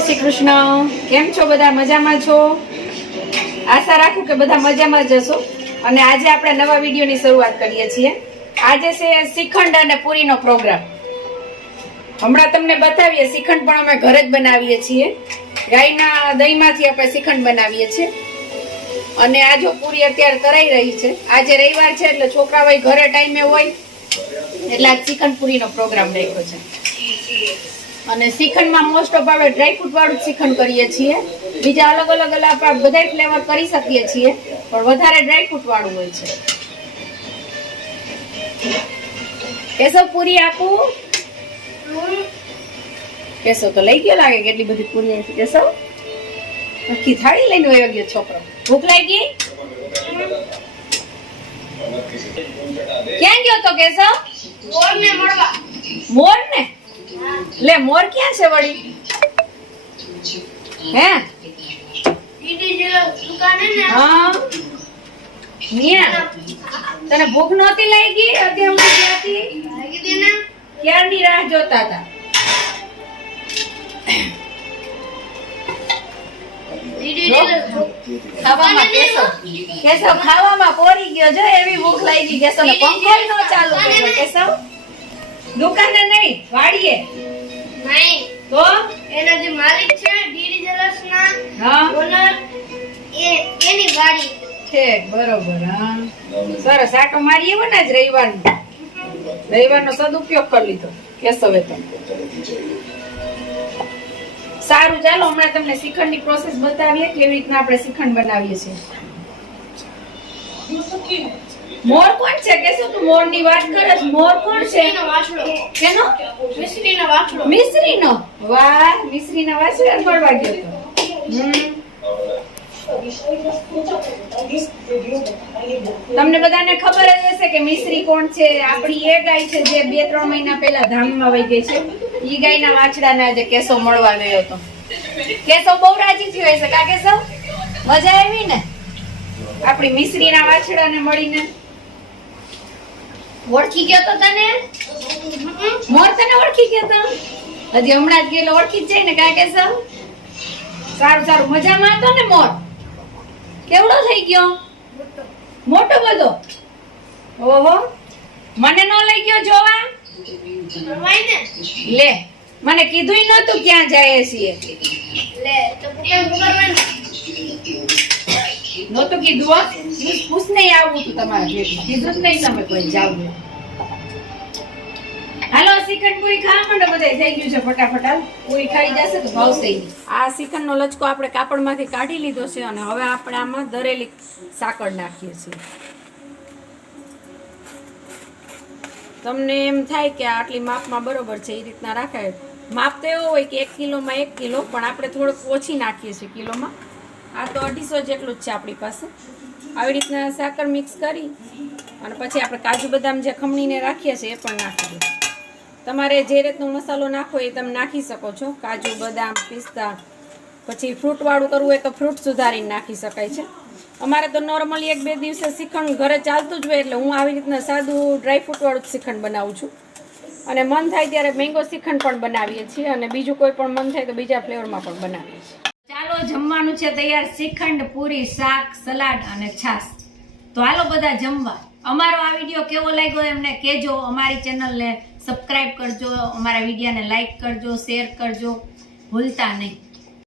કૃષ્ણ. કેમ છો બધા? મજામાં છો? આશા રાખું કે બધા મજામાં જ હશો. અને આજે આપણે નવા વિડીયોની શરૂઆત કરીએ છીએ. આજે છે શ્રીખંડ અને પૂરીનો પ્રોગ્રામ હમણાં તમને બતાવીએ, શ્રીખંડ પણ અમે ઘરે જ બનાવીએ છીએ. ગાયના દહીંમાંથી આપણે શ્રીખંડ બનાવીએ છીએ. અને આ પૂરી અત્યારે તરાઈ રહી છે. આજે રવિવાર છે એટલે છોકરા હોય ઘરે ટાઈમે હોય. એટલે આ શ્રીખંડ પૂરીનો પ્રોગ્રામ રાખ્યો છે. અને શ્રીખંડમાં મોસ્ટ ઓફ આપણે ડ્રાયફ્રૂટ વાળું શ્રીખંડ કરીએ છીએ. બીજા અલગ અલગ અલગ આપણે બધા ફ્લેવર કરી શકીએ છીએ પણ વધારે ડ્રાયફ્રૂટ વાળું હોય છે. કેશવ પૂરી આપું? કેશવ તો લઈ ગયો લાગે કેટલી બધી પૂરી આવી કેશવ? આખી થાળી લઈને વયો ગયો છોકરો. ભૂખ લાગી? ક્યાં ગયો તો કેશવ? મોરને મળવા. મોર ને લે, મોર ક્યાં છે વળી? હે? તને ભૂખ નહોતી લાગી? હતી? ક્યારની રાહ જોતા હતા? ખાવામાં કેશવ કેશવ ખાવામાં પોરી ગયો જો, એવી ભૂખ લાગી. કેશવ પંખો નો ચાલુ કર્યો કેશવ દુકાને નહીં વાડીએ. નહીં. તો? એના જે માલિક છે ડીડી જલસના હા. ઓનર એ એની વાડી. છે બરોબર હા. સરસ આટો મારી એવો ને આજ રવિવારનો. રવિવારનો સદુપયોગ કરી લીધો કેશવે તો સારું ચાલો હમણાં તમને શ્રીખંડની પ્રોસેસ બતાવીએ કેવી રીતના આપણે શ્રીખંડ બનાવીએ છીએ. મોર કોણ છે? કેશવ તું મોરની વાત કરે છે મોર કોણ છે? મિશ્રીનો વાછડો. કેનો? મિશ્રીનો વાછડો. મિશ્રીનો? વાહ મિશ્રીના વાસણ મળવા ગયો તો. તમને બધાને ખબર જ હશે કે મિશ્રી કોણ છે? આપણી એ ગાય છે જે બે ત્રણ મહિના પહેલા ધામમાં વહી ગઈ છે. ઈ ગાયના વાછડાને આજે કેસો મળવા ગયો હતો. કેસો બહુ રાજી થયો હશે કા કેસો? મજા આવી ને? આપણી મિશ્રીના વાછડાને મળીને. ઓળખી ગયો તો તને? મોર તને ઓળખી ગયો તો? હજી હમણાં જ ગયેલો ઓળખી જ જાય ને કા કેશવ સારું સારું. મજામાં હતો ને મોર? કેવડો થઈ ગયો? મોટો બધો? ઓહો. મને નો લઈ ગયો જોવા? લે. મને કીધુંય નતું ક્યાં જાય છીએ લે, તો પુકાન પુકારવા ને નતું કીધું હો પૂછ નહીં આવવું તું તમારા ભેગું કીધું નહીં તમે કોઈ જાવ. હાલો શ્રીખંડ પૂરી ખાવા માંડો, બધાય થઈ ગયું છે ફટાફટ. પૂરી ખાઈ જશે તો ભાવ થઈ આ શ્રીખંડનો લચકો આપણે કાપડમાંથી કાઢી લીધો છે અને હવે આપણે આમાં દરેલી સાકર નાખીએ છીએ. તમને એમ થાય કે આટલી માપમાં બરોબર છે, એ રીતના રાખાય. માપ તો એવો હોય કે એક કિલોમાં એક કિલો, પણ આપણે થોડુંક ઓછી નાખીએ છીએ કિલોમાં. આ તો અઢીસો જેટલું જ છે આપણી પાસે. આવી રીતના સાકર મિક્સ કરી અને પછી આપણે કાજુ બદામ જે ખમણીને રાખીએ છીએ એ પણ નાખી દઈએ. તમારે જે રીતનો મસાલો નાખવો એ તમે નાખી શકો છો. કાજુ, બદામ, પિસ્તા, પછી ફ્રૂટવાળું કરવું હોય તો ફ્રૂટ સુધારીને નાખી શકાય છે. અમારે તો નોર્મલી એક બે દિવસે શ્રીખંડ ઘરે ચાલતું જ હોય એટલે હું આવી રીતના સાદું ડ્રાયફ્રૂટવાળું જ શ્રીખંડ બનાવું છું. અને મન થાય ત્યારે મેંગો શ્રીખંડ પણ બનાવીએ છીએ અને બીજું કોઈ પણ મન થાય તો બીજા ફ્લેવરમાં પણ બનાવીએ છીએ. ચાલો જમવાનું છે તૈયાર શ્રીખંડ, પૂરી શાક, સલાડ અને છાશ. તો હાલો બધા જમવા. અમારો આ વીડિયો કેવો લાગ્યો એમને કહેજો. અમારી ચેનલને સબસ્ક્રાઇબ કરજો, અમારા વિડીયોને લાઈક કરજો શેર કરજો. ભૂલતા નહીં.